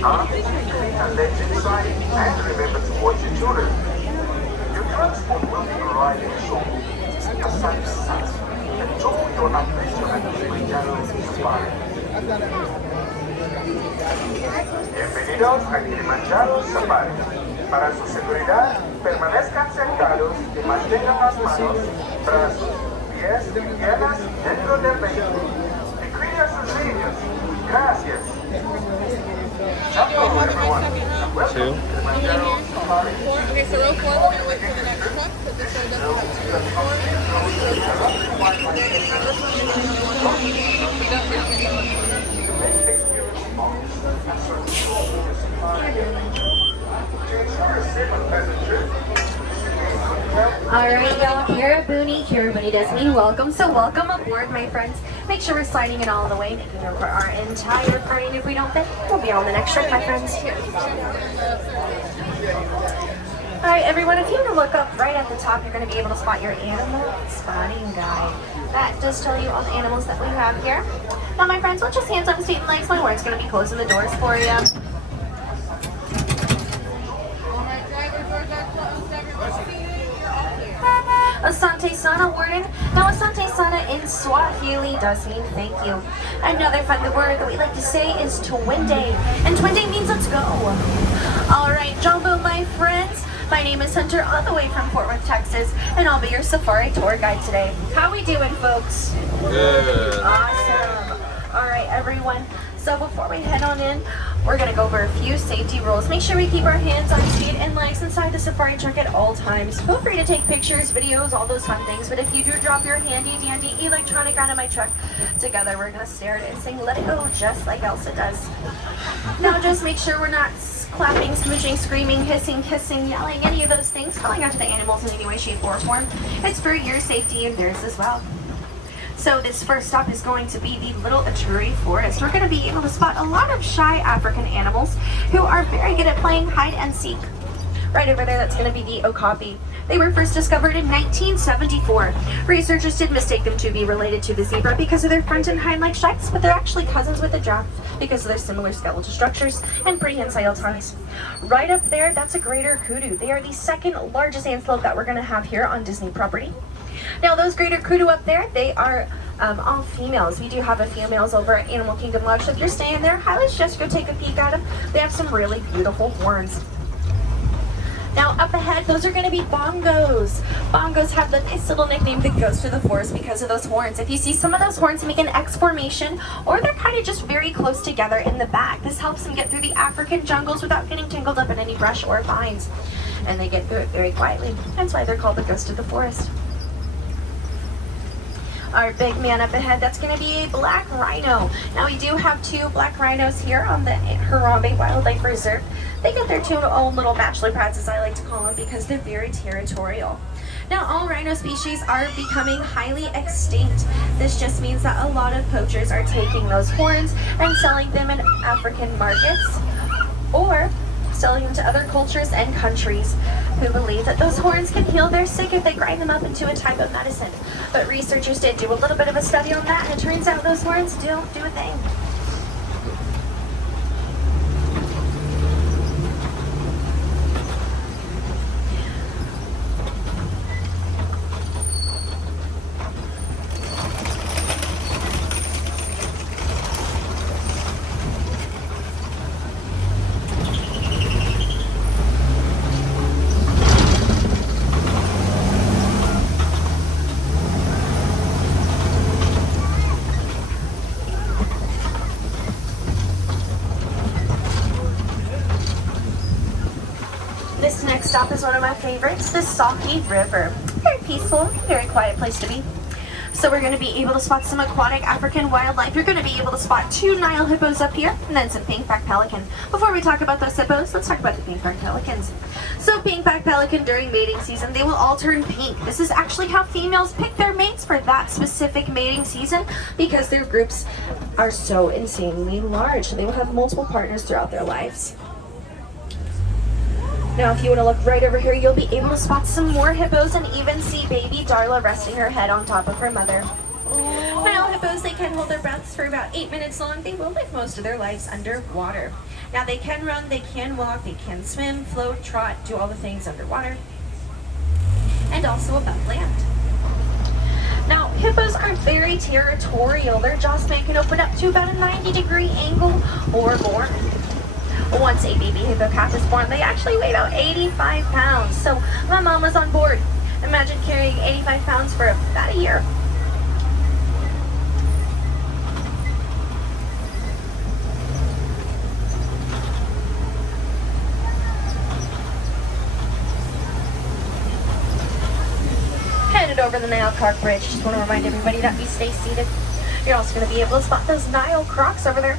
Come, and let's inside, and remember to watch your children. Your transport will be arriving shortly. Aside the sights, enjoy your adventure at Kilimanjaro Safari. Bienvenidos a Kilimanjaro Safari. Para su seguridad, permanezcan sentados y mantengan las manos, brazos, pies y piernas dentro del vehículo. Y cuiden a sus niños. Gracias. Hello, everyone. And welcome to Kilimanjaro Safari. Okay, so row 4, we're going to wait for the next truck because this row doesn't have two Alright y'all, Kara Booney does me welcome. So welcome aboard my friends. Make sure we're sliding in all the way, making room for our entire party. And if we don't fit, we'll be on the next trip, my friends. Alright everyone, if you want to look up right at the top, you're going to be able to spot your animal spotting guide. That does tell you all the animals that we have here. Now my friends, with just hands up, feet and legs, my word's going to be closing the doors for you. Asante Sana, Warden. Now, Asante Sana in Swahili does mean thank you. Another fun word that we like to say is Twinde, and Twinde means let's go. All right, Jumbo, my friends. My name is Hunter, all the way from Fort Worth, Texas, and I'll be your safari tour guide today. How we doing, folks? Good. Awesome. All right, everyone. So before we head on in, we're going to go over a few safety rules. Make sure we keep our hands on feet and legs inside the safari truck at all times. Feel free to take pictures, videos, all those fun things. But if you do drop your handy dandy electronic out of my truck, together we're going to stare at it and sing Let It Go just like Elsa does. Now just make sure we're not clapping, smooching, screaming, hissing, kissing, yelling, any of those things, calling out to the animals in any way, shape, or form. It's for your safety and theirs as well. So this first stop is going to be the Little Aturi Forest. We're going to be able to spot a lot of shy African animals who are very good at playing hide and seek. Right over there, that's going to be the okapi. They were first discovered in 1974. Researchers did mistake them to be related to the zebra because of their front and hind leg stripes, but they're actually cousins with the giraffe because of their similar skeletal structures and prehensile tongues. Right up there, that's a greater kudu. They are the second largest antelope that we're going to have here on Disney property. Now those greater kudu up there, they are all females. We do have a females over at Animal Kingdom Lodge, so if you're staying there, highly suggest go take a peek at them. They have some really beautiful horns. Now up ahead, those are going to be bongos. Bongos have the nice little nickname that goes to the forest because of those horns. If you see some of those horns make an X formation, or they're kind of just very close together in the back, this helps them get through the African jungles without getting tangled up in any brush or vines. And they get through it very quietly. That's why they're called the ghost of the forest. Our big man up ahead, that's going to be a black rhino. Now we do have two black rhinos here on the Harambe Wildlife Reserve. They get their two own little bachelor pads, as I like to call them, because they're very territorial. Now all rhino species are becoming highly extinct. This just means that a lot of poachers are taking those horns and selling them in African markets, or selling them to other cultures and countries who believe that those horns can heal their sick if they grind them up into a type of medicine. But researchers did do a little bit of a study on that, and it turns out those horns don't do a thing. This next stop is one of my favorites, the Saki River. Very peaceful, very quiet place to be. So we're going to be able to spot some aquatic African wildlife. You're going to be able to spot two Nile hippos up here, and then some pink-back pelican. Before we talk about those hippos, let's talk about the pink-back pelicans. So pink-back pelican during mating season, they will all turn pink. This is actually how females pick their mates for that specific mating season because their groups are so insanely large. They will have multiple partners throughout their lives. Now, if you want to look right over here, you'll be able to spot some more hippos and even see baby Darla resting her head on top of her mother. Male hippos, they can hold their breaths for about 8 minutes long. They will live most of their lives underwater. Now they can run, they can walk, they can swim, float, trot, do all the things underwater, and also above land. Now, hippos are very territorial. Their jaw span can open up to about a 90-degree angle or more. Once a baby hippo calf is born, they actually weigh about 85 pounds. So my mom was on board. Imagine carrying 85 pounds for about a year. Headed over the Nile Croc Bridge. Just want to remind everybody that we stay seated. You're also going to be able to spot those Nile Crocs over there.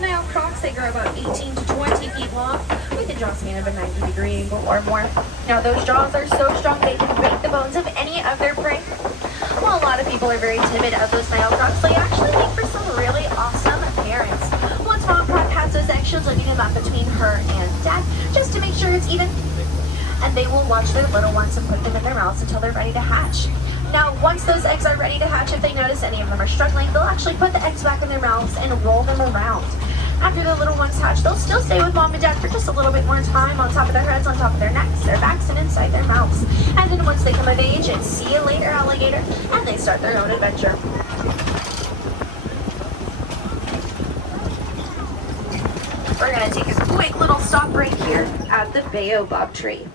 Nile Crocs, they grow about 18 to 20 feet long with a jaw span of a 90-degree angle or more. Now those jaws are so strong they can break the bones of any of their prey. While a lot of people are very timid of those Nile Crocs, they actually make for some really awesome parents. Once mom croc has those eggs, she'll divvy them up between her and dad just to make sure it's even. And they will watch their little ones and put them in their mouths until they're ready to hatch. Now, once those eggs are ready to hatch, if they notice any of them are struggling, they'll actually put the eggs back in their mouths and roll them around. After the little ones hatch, they'll still stay with mom and dad for just a little bit more time on top of their heads, on top of their necks, their backs, and inside their mouths. And then once they come of age, it's see you later, alligator, and they start their own adventure. We're going to take a quick little stop right here at the baobab tree.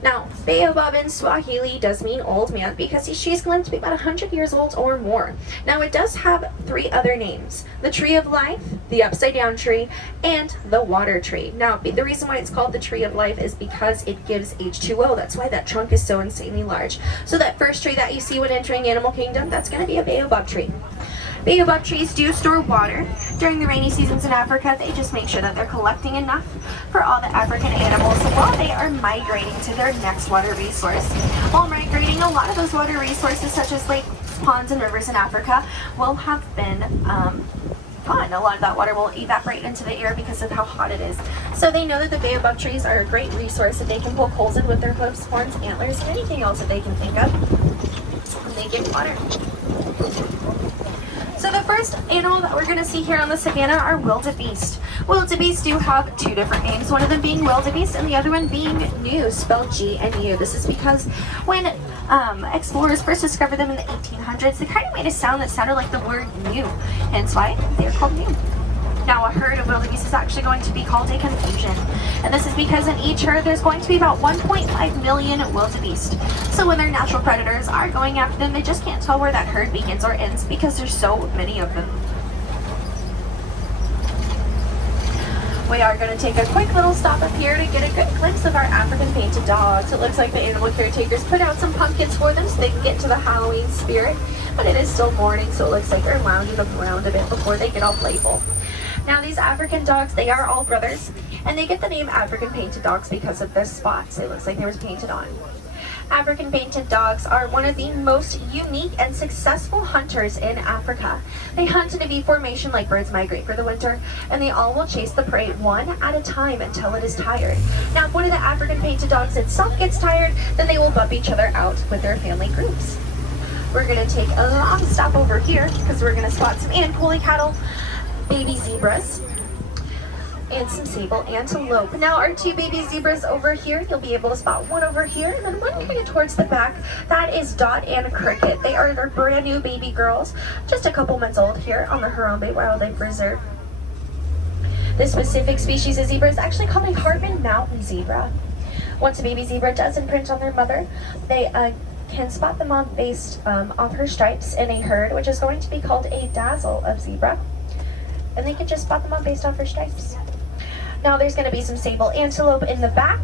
Now, baobab in Swahili does mean old man because she's claimed to be about 100 years old or more. Now, it does have 3 other names: the tree of life, the upside down tree, and the water tree. Now, the reason why it's called the tree of life is because it gives H2O. That's why that trunk is so insanely large. So that first tree that you see when entering Animal Kingdom, that's going to be a baobab tree. Baobab trees do store water. During the rainy seasons in Africa, they just make sure that they're collecting enough for all the African animals while they are migrating to their next water resource. While migrating, a lot of those water resources, such as lakes, ponds, and rivers in Africa, will have been gone. A lot of that water will evaporate into the air because of how hot it is. So they know that the baobab trees are a great resource that they can poke holes in with their hoofs, horns, antlers, and anything else that they can think of when they get water. So the first animal that we're going to see here on the savannah are wildebeest. Wildebeest do have 2 different names, one of them being wildebeest and the other one being gnu, spelled G-N-U. This is because when explorers first discovered them in the 1800s, they kind of made a sound that sounded like the word new, hence why they're called gnu. Now, a herd of wildebeest is actually going to be called a confusion, and this is because in each herd there's going to be about 1.5 million wildebeest. So when their natural predators are going after them, they just can't tell where that herd begins or ends because there's so many of them. We are going to take a quick little stop up here to get a good glimpse of our African painted dogs. It looks like the animal caretakers put out some pumpkins for them so they can get into the Halloween spirit, but it is still morning, so it looks like they're lounging around a bit before they get all playful. Now, these African dogs, they are all brothers, and they get the name African painted dogs because of the spots it looks like they were painted on. African painted dogs are one of the most unique and successful hunters in Africa. They hunt in a V formation like birds migrate for the winter, and they all will chase the prey one at a time until it is tired. Now, if one of the African painted dogs itself gets tired, then they will bump each other out with their family groups. We're going to take a long stop over here because we're going to spot some Ankole cattle, baby zebras, and some sable antelope. Now, our 2 baby zebras over here, you'll be able to spot one over here, and then one kind of towards the back. That is Dot and Cricket. They are their brand new baby girls, just a couple months old here on the Harambe Wildlife Reserve. This specific species of zebra is actually called a Hartman Mountain zebra. Once a baby zebra does imprint on their mother, they can spot the mom based off her stripes in a herd, which is going to be called a dazzle of zebra. And they can just spot them on based off her stripes. Now there's going to be some sable antelope in the back,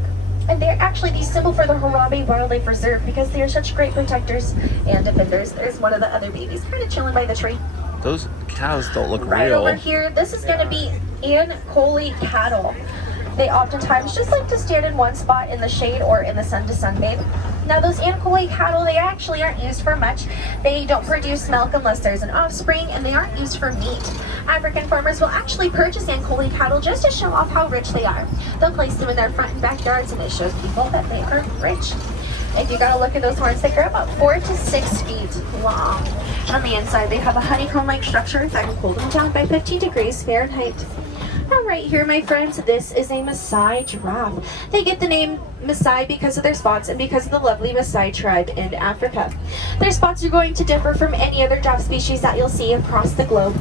and they're actually the symbol for the Harambe Wildlife Reserve because they are such great protectors and defenders. There's one of the other babies kind of chilling by the tree. Those cows don't look right real. Over here, this is going to be Ankole cattle. They oftentimes just like to stand in one spot in the shade or in the sun to sunbathe. Now those Ankole cattle, they actually aren't used for much. They don't produce milk unless there's an offspring, and they aren't used for meat. African farmers will actually purchase Ankole cattle just to show off how rich they are. They'll place them in their front and backyards, and it shows people that they are rich. If you gotta look at those horns, they grow about 4 to 6 feet long. On the inside, they have a honeycomb-like structure that can cool them down by 15 degrees Fahrenheit. Now right here, my friends, this is a Maasai giraffe. They get the name Maasai because of their spots and because of the lovely Maasai tribe in Africa. Their spots are going to differ from any other giraffe species that you'll see across the globe.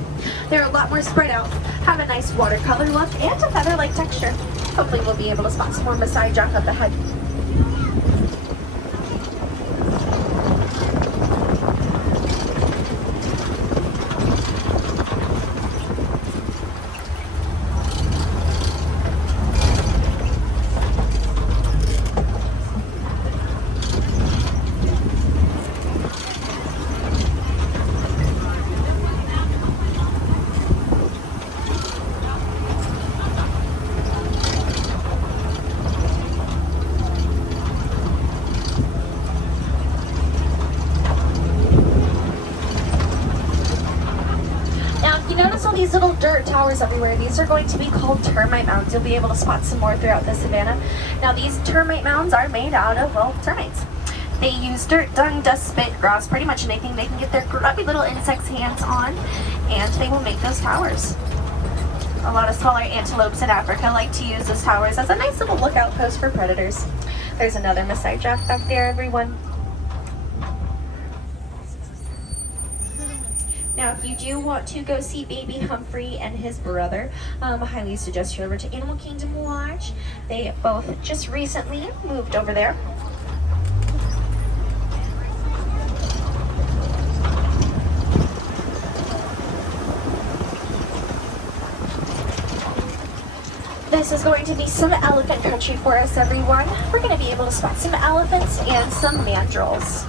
They're a lot more spread out, have a nice watercolor look, and a feather-like texture. Hopefully we'll be able to spot some more Maasai giraffe up ahead. These little dirt towers everywhere, these are going to be called termite mounds. You'll be able to spot some more throughout the savannah. Now these termite mounds are made out of, well, termites. They use dirt, dung, dust, spit, grass, pretty much anything they can get their grubby little insects' hands on, and they will make those towers. A lot of smaller antelopes in Africa like to use those towers as a nice little lookout post for predators. There's another Maasai giraffe back there, everyone. Now, if you do want to go see baby Humphrey and his brother, I highly suggest you over to Animal Kingdom Watch. They both just recently moved over there. This is going to be some elephant country for us, everyone. We're going to be able to spot some elephants and some mandrills.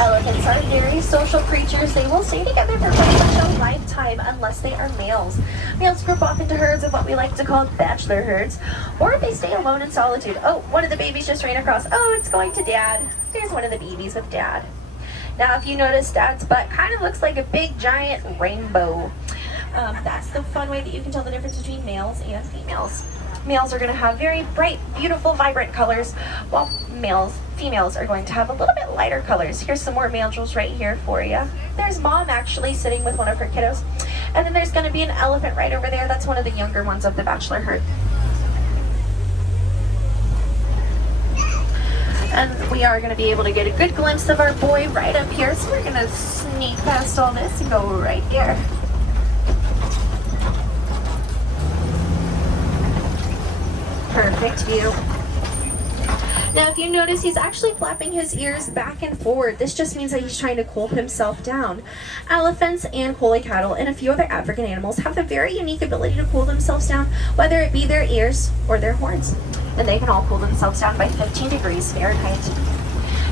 Elephants are very social creatures. They will stay together for pretty much a lifetime unless they are males. Males group off into herds of what we like to call bachelor herds, or they stay alone in solitude. Oh, one of the babies just ran across. Oh, it's going to Dad. There's one of the babies with Dad. Now, if you notice, Dad's butt kind of looks like a big giant rainbow. That's the fun way that you can tell the difference between males and females. Males are going to have very bright, beautiful, vibrant colors, while females are going to have a little bit lighter colors. Here's some more mandrills right here for you. There's Mom actually sitting with one of her kiddos. And then there's going to be an elephant right over there. That's one of the younger ones of the bachelor herd. And we are going to be able to get a good glimpse of our boy right up here. So we're going to sneak past all this and go right here. Perfect view. Now, if you notice, he's actually flapping his ears back and forward. This just means that he's trying to cool himself down. Elephants and woolly cattle and a few other African animals have the very unique ability to cool themselves down, whether it be their ears or their horns. And they can all cool themselves down by 15 degrees Fahrenheit.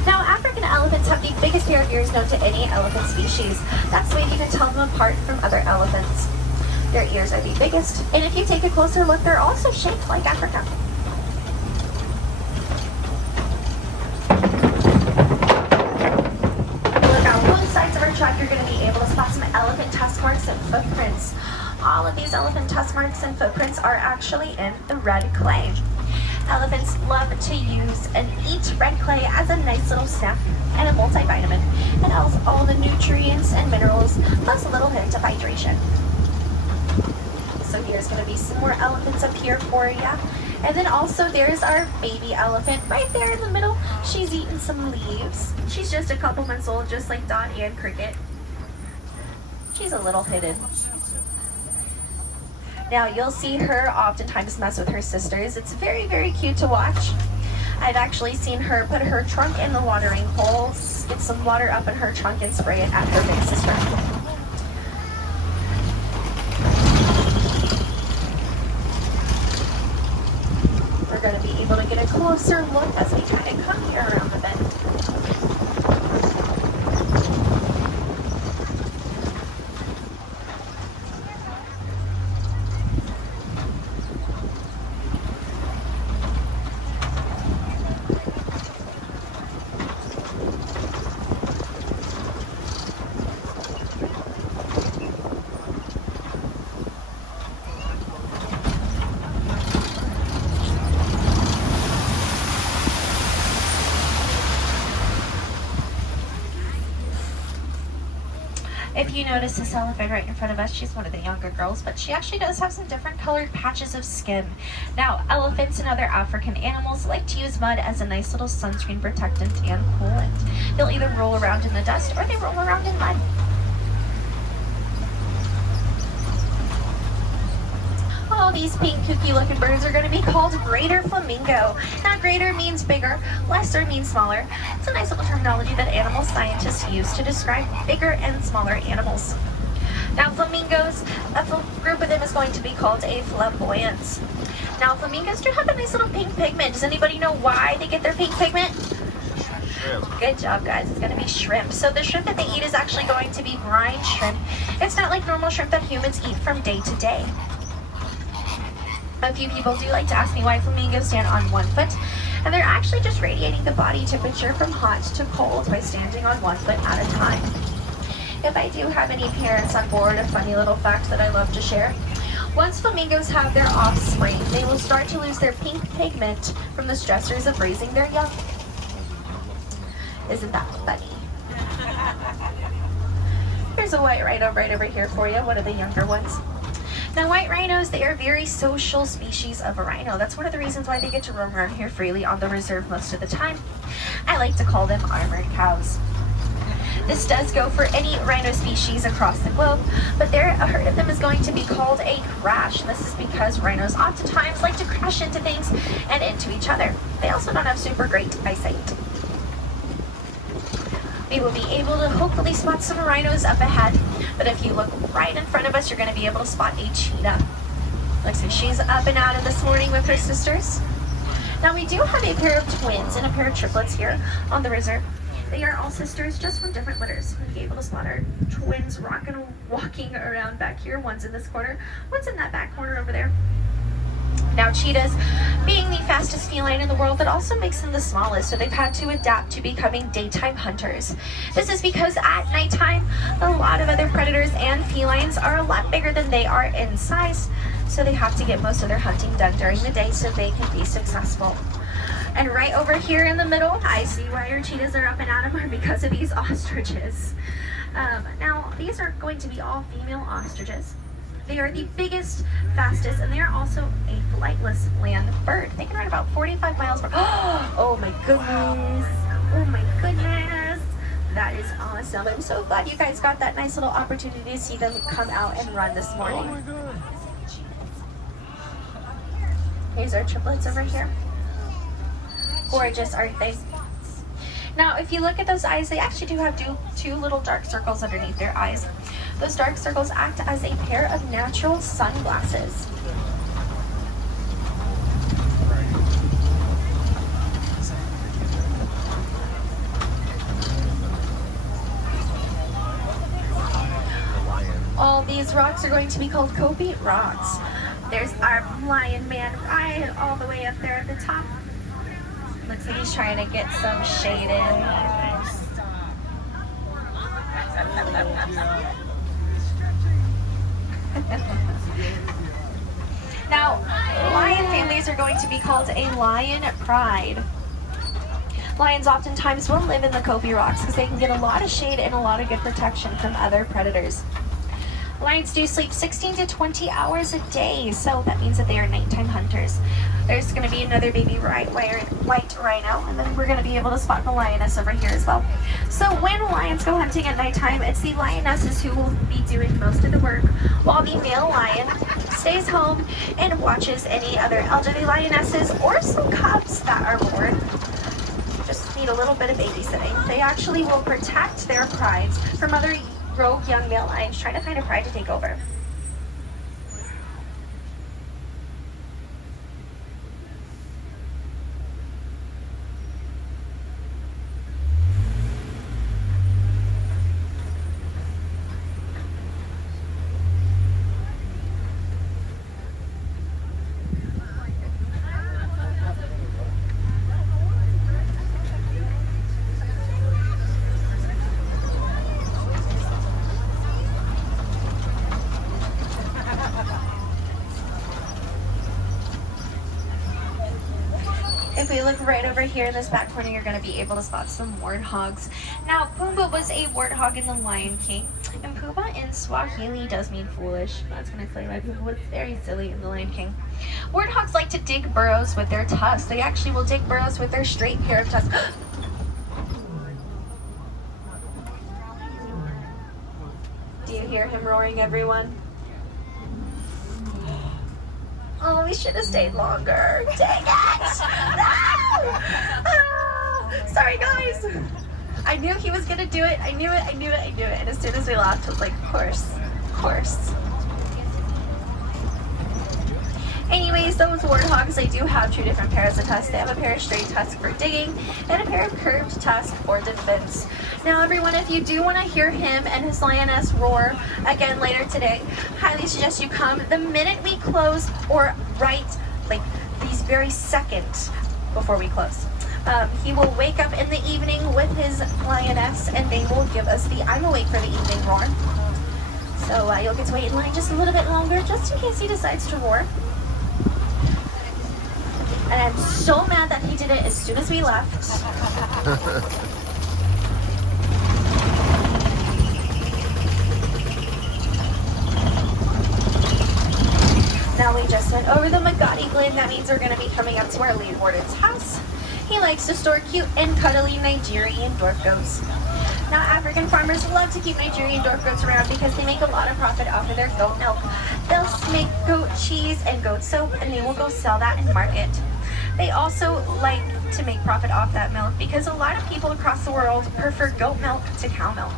Now, African elephants have the biggest pair of ears known to any elephant species. That's the way you can tell them apart from other elephants. Their ears are the biggest, and if you take a closer look, they're also shaped like Africa. Look on both sides of our truck, you're going to be able to spot some elephant tusk marks and footprints. All of these elephant tusk marks and footprints are actually in the red clay. Elephants love to use and eat red clay as a nice little snack and a multivitamin. It has all the nutrients and minerals, plus a little hint of hydration. So here's going to be some more elephants up here for you. And then also there's our baby elephant right there in the middle. She's eating some leaves. She's just a couple months old, just like Dot and Cricket. She's a little hidden. Now you'll see her oftentimes mess with her sisters. It's very, very cute to watch. I've actually seen her put her trunk in the watering hole, get some water up in her trunk and spray it at her big sister. We're going to be able to get a closer look as we kind of come here around the bend. If you notice this elephant right in front of us, she's one of the younger girls, but she actually does have some different colored patches of skin. Now, elephants and other African animals like to use mud as a nice little sunscreen protectant and coolant. They'll either roll around in the dust or they roll around in mud. All these pink kooky looking birds are going to be called greater flamingo. Now greater means bigger, lesser means smaller. It's a nice little terminology that animal scientists use to describe bigger and smaller animals. Now flamingos, a group of them is going to be called a flamboyance. Now flamingos do have a nice little pink pigment. Does anybody know why they get their pink pigment? Good job, guys. It's going to be shrimp. So the shrimp that they eat is actually going to be brine shrimp. It's not like normal shrimp that humans eat from day to day. A few people do like to ask me why flamingos stand on one foot, and they're actually just radiating the body temperature from hot to cold by standing on one foot at a time. If I do have any parents on board, a funny little fact that I love to share. Once flamingos have their offspring, they will start to lose their pink pigment from the stressors of raising their young. Isn't that funny? Here's a white rhino right over here for you, one of the younger ones. Now white rhinos, they are a very social species of a rhino. That's one of the reasons why they get to roam around here freely on the reserve most of the time. I like to call them armored cows. This does go for any rhino species across the globe, but a herd of them is going to be called a crash. And this is because rhinos oftentimes like to crash into things and into each other. They also don't have super great eyesight. We will be able to hopefully spot some rhinos up ahead, but if you look right in front of us, you're going to be able to spot a cheetah. Looks like she's up and out of this morning with her sisters. Now we do have a pair of twins and a pair of triplets here on the reserve. They are all sisters, just from different litters. We'll be able to spot our twins walking around back here. One's in this corner, one's in that back corner over there. Now cheetahs, being the fastest feline in the world, that also makes them the smallest, so they've had to adapt to becoming daytime hunters. This is because at nighttime, a lot of other predators and felines are a lot bigger than they are in size, so they have to get most of their hunting done during the day so they can be successful. And right over here in the middle, I see why your cheetahs are up and at 'em, are because of these ostriches. Now, these are going to be all female ostriches. They are the biggest, fastest, and they are also a flightless land bird. They can run about 45 miles per hour. Oh my goodness. Oh my goodness. That is awesome. I'm so glad you guys got that nice little opportunity to see them come out and run this morning. Oh my God. Here's our triplets over here. Gorgeous, aren't they? Now, if you look at those eyes, they actually do have two little dark circles underneath their eyes. Those dark circles act as a pair of natural sunglasses. All these rocks are going to be called coping rocks. There's our lion man right all the way up there at the top. Looks like he's trying to get some shade in. Now, lion families are going to be called a lion pride. Lions oftentimes will live in the copy rocks because they can get a lot of shade and a lot of good protection from other predators. Lions do sleep 16 to 20 hours a day, so that means that they are nighttime hunters. There's going to be another baby white rhino, and then we're going to be able to spot the lioness over here as well. So when lions go hunting at nighttime, it's the lionesses who will be doing most of the work, while the male lion stays home and watches any other elderly lionesses or some cubs that are born. Just need a little bit of babysitting. They actually will protect their prides from other rogue young male lions trying to find a pride to take over. if we look right over here in this back corner, you're going to be able to spot some warthogs. Now, Pumbaa was a warthog in The Lion King, and Pumbaa in Swahili does mean foolish. That's going to explain why Pumbaa was very silly in The Lion King. Warthogs like to dig burrows with their tusks. They actually will dig burrows with their straight pair of tusks. Do you hear him roaring, everyone? Oh, we should have stayed longer. Dang it! No! Ah! Sorry, guys. I knew he was gonna do it. I knew it. And as soon as we left, I was like, of course. Anyways, those warthogs, they do have two different pairs of tusks. They have a pair of straight tusks for digging and a pair of curved tusks for defense. Now, everyone, if you do want to hear him and his lioness roar again later today, highly suggest you come the minute we close or right, like these very seconds before we close. He will wake up in the evening with his lioness and they will give us the I'm awake for the evening roar. So you'll get to wait in line just a little bit longer just in case he decides to roar. And I'm so mad that he did it as soon as we left. Now we just went over the Magadi Glen. That means we're going to be coming up to our lead warden's house. He likes to store cute and cuddly Nigerian dwarf goats. Now, African farmers love to keep Nigerian dwarf goats around because they make a lot of profit off of their goat milk. They'll make goat cheese and goat soap, and they will go sell that in market. They also like to make profit off that milk because a lot of people across the world prefer goat milk to cow milk.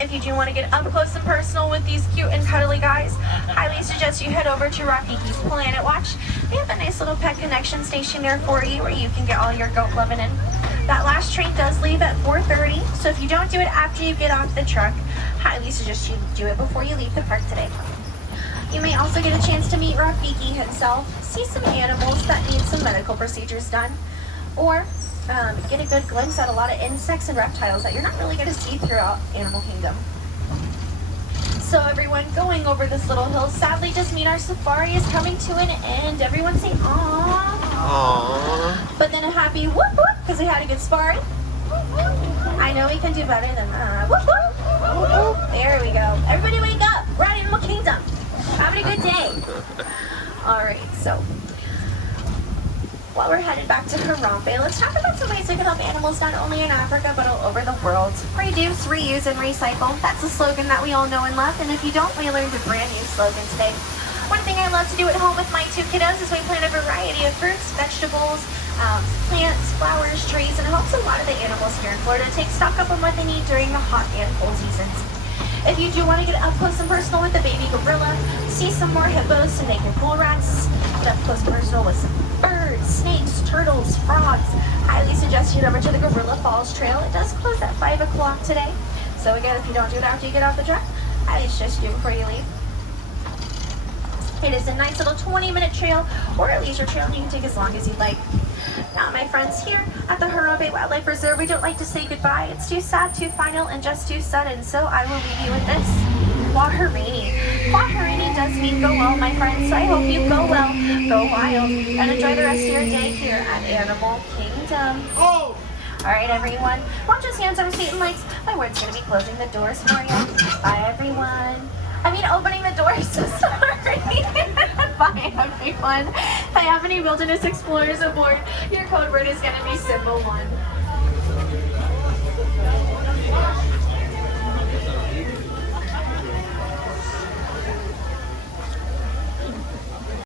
If you do want to get up close and personal with these cute and cuddly guys, highly suggest you head over to Rafiki's Planet Watch. They have a nice little pet connection station there for you where you can get all your goat loving in. That last train does leave at 4:30, so if you don't do it after you get off the truck, highly suggest you do it before you leave the park today. You may also get a chance to meet Rafiki himself, see some animals that need some medical procedures done, or get a good glimpse at a lot of insects and reptiles that you're not really going to see throughout Animal Kingdom. So everyone, going over this little hill, sadly just mean our safari is coming to an end. Everyone say aww. Aww. But then a happy whoop whoop because we had a good safari. I know we can do better than whoop whoop. There we go. Everybody wake up. We're at Animal Kingdom. Having a good day. Alright, so while we're headed back to Harambe, let's talk about some ways we can help animals not only in Africa but all over the world. Reduce, reuse, and recycle. That's a slogan that we all know and love, and if you don't, we learned a brand new slogan today. One thing I love to do at home with my two kiddos is we plant a variety of fruits, vegetables, plants, flowers, trees, and it helps a lot of the animals here in Florida take stock up on what they need during the hot and cold seasons. If you do want to get up close and personal with the baby gorilla, see some more hippos, some naked bull rats, get up close and personal with some birds, snakes, turtles, frogs, highly suggest you head over to the Gorilla Falls Trail. It does close at 5 o'clock today. So again, if you don't do it after you get off the truck, highly suggest you do it before you leave. It is a nice little 20-minute trail or a leisure trail, and you can take as long as you'd like. Now, my friends, here at the Harambe Wildlife Reserve, we don't like to say goodbye. It's too sad, too final, and just too sudden. So I will leave you with this. Waharini. Waharini does mean go well, my friends. So I hope you go well, go wild, and enjoy the rest of your day here at Animal Kingdom. Oh! All right, everyone. Watch those hands on feet and legs. My word's going to be closing the doors for you. Bye, everyone. Opening the doors. Sorry. Bye, everyone. If I have any wilderness explorers aboard, your code word is going to be symbol 1.